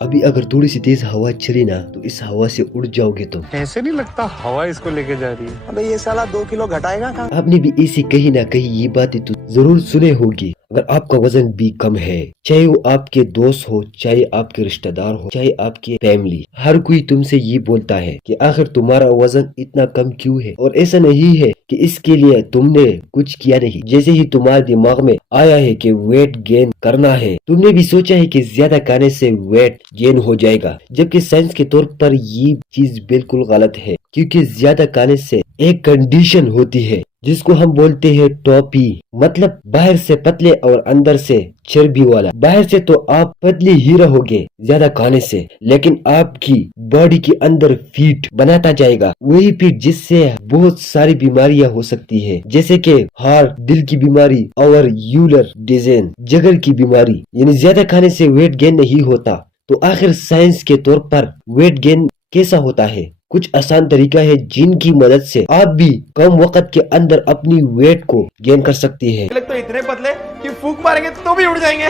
अभी अगर थोड़ी सी तेज हवा चली ना तो इस हवा से उड़ जाओगे तुम। ऐसे नहीं लगता हवा इसको लेके जा रही है। अबे ये साला 2 किलो घटाएगा कहाँ? आपने भी ऐसी कहीं ना कहीं ये बातें तो जरूर सुने होगी। अगर आपका वजन भी कम है, चाहे वो आपके दोस्त हो, चाहे आपके रिश्तेदार हो, चाहे आपकी फैमिली, हर कोई तुमसे ये बोलता है कि आखिर तुम्हारा वजन इतना कम क्यों है। और ऐसा नहीं है कि इसके लिए तुमने कुछ किया नहीं। जैसे ही तुम्हारे दिमाग में आया है कि वेट गेन करना है, तुमने भी सोचा है कि ज्यादा खाने से वेट गेन हो जाएगा, जबकि साइंस के तौर पर ये चीज बिल्कुल गलत है। क्योंकि ज्यादा खाने से एक कंडीशन होती है जिसको हम बोलते हैं टॉपी, मतलब बाहर से पतले और अंदर से चर्बी वाला। बाहर से तो आप पतले ही रहोगे ज्यादा खाने से, लेकिन आपकी बॉडी के अंदर फीट बनाता जाएगा, वही फीट जिससे बहुत सारी बीमारियां हो सकती है, जैसे कि हार्ट, दिल की बीमारी और यूलर डिजीज, जिगर की बीमारी। यानी ज्यादा खाने से वेट गेन नहीं होता। तो आखिर साइंस के तौर पर वेट गेन कैसा होता है? कुछ आसान तरीका है जिनकी मदद से आप भी कम वक्त के अंदर अपनी वेट को गेन कर सकते हैं। तो इतने पतले कि फूंक मारेंगे तो भी उड़ जाएंगे।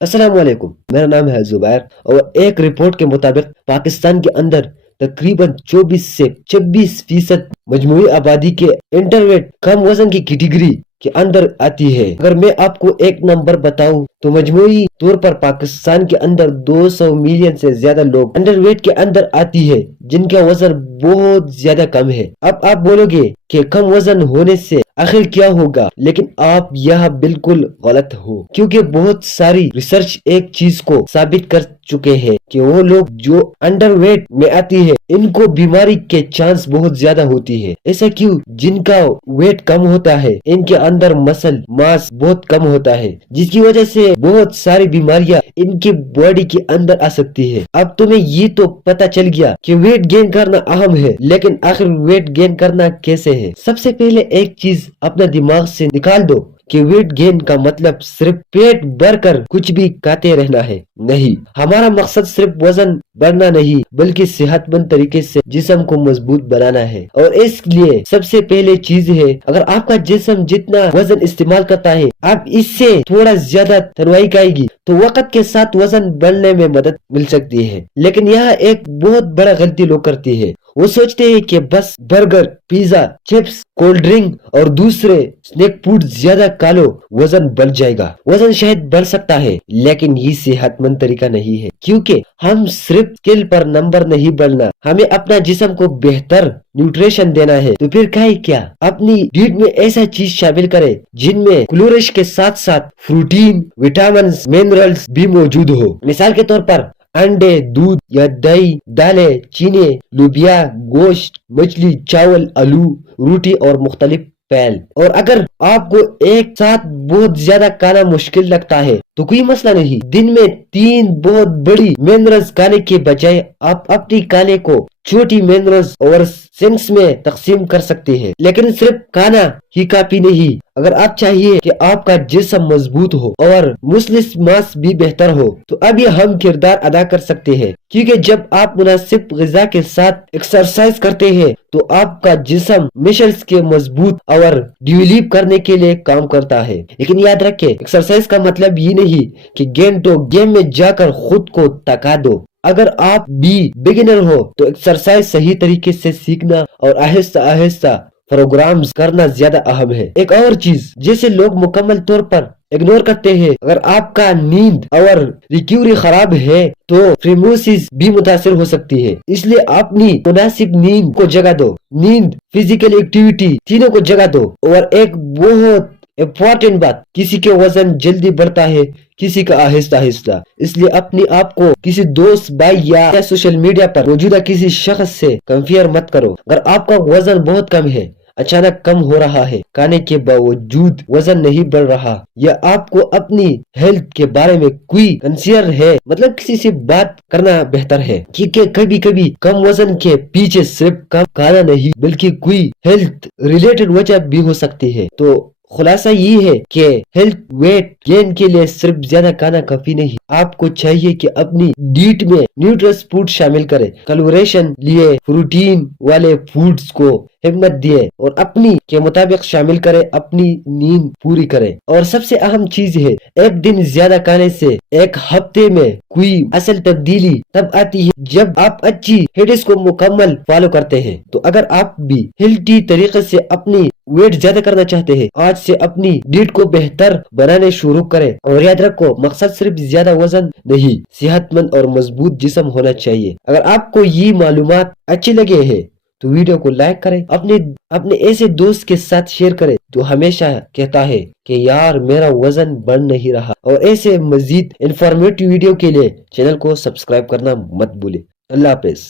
अस्सलाम वालेकुम, मेरा नाम है जुबैर और एक रिपोर्ट के मुताबिक पाकिस्तान के अंदर तकरीबन 24 से 26% मजमूई आबादी के इंटरवेट कम वजन की कैटेगरी के अंदर आती है। अगर मैं आपको एक नंबर बताऊं तो मजमूई तौर पर पाकिस्तान के अंदर 200 मिलियन से ज्यादा लोग अंडरवेट के अंदर आती है, जिनका वजन बहुत ज्यादा कम है। अब आप बोलोगे कि कम वजन होने से आखिर क्या होगा, लेकिन आप यह बिल्कुल गलत हो, क्योंकि बहुत सारी रिसर्च एक चीज को साबित कर चुके हैं कि वो लोग जो अंडरवेट में आती है, इनको बीमारी के चांस बहुत ज्यादा होती है। ऐसा क्यों? जिनका वेट कम होता है, इनके अंदर मसल मास बहुत कम होता है, जिसकी वजह से बहुत सारी बीमारियां इनके बॉडी के अंदर आ सकती है। अब तुम्हें ये तो पता चल गया कि वेट गेन करना अहम है, लेकिन आखिर वेट गेन करना कैसे है? सबसे पहले एक चीज अपना दिमाग से निकाल दो कि वेट गेन का मतलब सिर्फ पेट भरकर कुछ भी खाते रहना है। नहीं, हमारा मकसद सिर्फ वजन बढ़ना नहीं, बल्कि सेहतमंद तरीके से जिस्म को मजबूत बनाना है। और इसलिए सबसे पहले चीज है, अगर आपका जिस्म जितना वजन इस्तेमाल करता है, आप इससे थोड़ा ज्यादा तनवाई खाएगी तो वक्त के साथ वजन बढ़ने में मदद मिल सकती है। लेकिन यह एक बहुत बड़ा गलती लोग करती है। वो सोचते हैं कि बस burger, pizza, chips, cold drink और दूसरे स्नैक फूड ज्यादा खा लो, वजन बढ़ जाएगा। वजन शायद बढ़ सकता है, लेकिन ये सेहतमंद तरीका नहीं है, क्योंकि हम सिर्फ स्केल पर नंबर नहीं बढ़ना, हमें अपना जिस्म को बेहतर न्यूट्रिशन देना है। तो फिर खाए क्या? अपनी डाइट में ऐसा चीज शामिल करें जिनमें क्लोरिश के साथ साथ प्रोटीन, विटामिन, मिनरल्स भी मौजूद हो। मिसाल के तौर पर अंडे, दूध या दही, दालें, चीनी, लोबिया, गोश्त, मछली, चावल, आलू, रोटी और मुख्तलिफ फल। और अगर आपको एक साथ बहुत ज्यादा खाना मुश्किल लगता है तो कोई मसला नहीं, दिन में 3 बहुत बड़ी मिनरल्स खाने के बजाय आप अपनी खाने को छोटी मिनरल्स और सिंक्स में तकसीम कर सकते हैं। लेकिन सिर्फ खाना ही काफी नहीं। अगर आप चाहिए कि आपका जिस्म मजबूत हो और मुस्लिस मास भी बेहतर हो, तो अब ये हम किरदार अदा कर सकते हैं, क्योंकि जब आप मुनासिब ग़िज़ा के साथ एक्सरसाइज करते हैं तो आपका जिस्म मसल्स के मजबूत और डेवलप करने के लिए काम करता है। लेकिन याद रखें, एक्सरसाइज का मतलब ये नहीं कि घंटों गेम में जाकर खुद को थका दो। अगर आप भी बिगिनर हो तो एक्सरसाइज सही तरीके से सीखना और आहिस्ता आहिस्ता प्रोग्राम्स करना ज्यादा अहम है। एक और चीज जैसे लोग मुकम्मल तौर पर इग्नोर करते हैं, अगर आपका नींद और रिकवरी खराब है तो फिब्रोसिस भी मुतासिर हो सकती है। इसलिए अपनी मुनासिब नींद को जगह दो, नींद, फिजिकल एक्टिविटी, तीनों को जगह दो। और एक बहुत इम्पोर्टेंट बात, किसी के वजन जल्दी बढ़ता है, किसी का आहिस्ता आहिस्ता। इसलिए अपने आप को किसी दोस्त, भाई या सोशल मीडिया पर मौजूदा किसी शख्स से कंपेयर मत करो। अगर आपका वजन बहुत कम है, अचानक कम हो रहा है, खाने के बावजूद वजन नहीं बढ़ रहा, या आपको अपनी हेल्थ के बारे में कोई कंसर्न है, मतलब किसी से बात करना बेहतर है, क्योंकि कभी कभी कम वजन के पीछे सिर्फ कम खाना नहीं बल्कि कोई हेल्थ रिलेटेड वजह भी हो सकती है। तो خلاصہ یہ ہے کہ ہیلتھ ویٹ گین کے لیے صرف زیادہ کھانا کافی نہیں، آپ کو چاہیے کہ اپنی ڈیٹ میں نیوٹرس فوڈ شامل کریں، کیلوریشن لیے پروٹین والے فوڈز کو اہمیت دیں اور اپنی کے مطابق شامل کریں، اپنی نیند پوری کریں، اور سب سے اہم چیز ہے ایک دن زیادہ کھانے سے ایک ہفتے میں کوئی اصل تبدیلی تب آتی ہے جب آپ اچھی ہیبٹس کو مکمل فالو کرتے ہیں۔ تو اگر آپ بھی ہیلتھی طریقے سے اپنی ویٹ زیادہ کرنا چاہتے ہیں، آج سے اپنی ڈیٹ کو بہتر بنانے شروع کریں، اور یاد رکھو مقصد صرف زیادہ وزن نہیں، صحت مند اور مضبوط جسم ہونا چاہیے۔ اگر آپ کو یہ معلومات اچھی لگے ہیں تو ویڈیو کو لائک کریں، اپنے ایسے دوست کے ساتھ شیئر کریں جو ہمیشہ کہتا ہے کہ یار میرا وزن بڑھ نہیں رہا، اور ایسے مزید انفارمیٹیو ویڈیو کے لیے چینل کو سبسکرائب کرنا مت بھولیں۔ اللہ حافظ۔